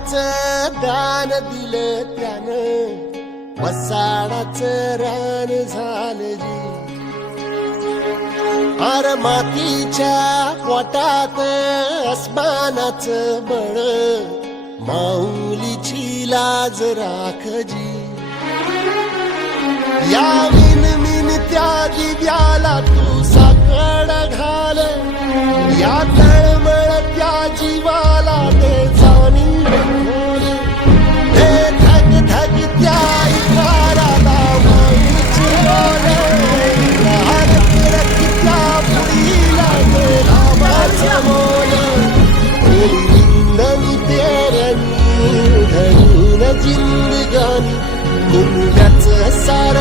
वसाणाच दान दिलं त्यान. वसाणाच रान झालं जी. अर मातीच्या पोटात आसमानाच बळ. माऊलीची लाज राखजी या विन मिन त्या दिव्याला तू साकड घाल. या तळमळ त्या जीवा मी तेरणी धरून जिंदगानी. कुंड्याच सार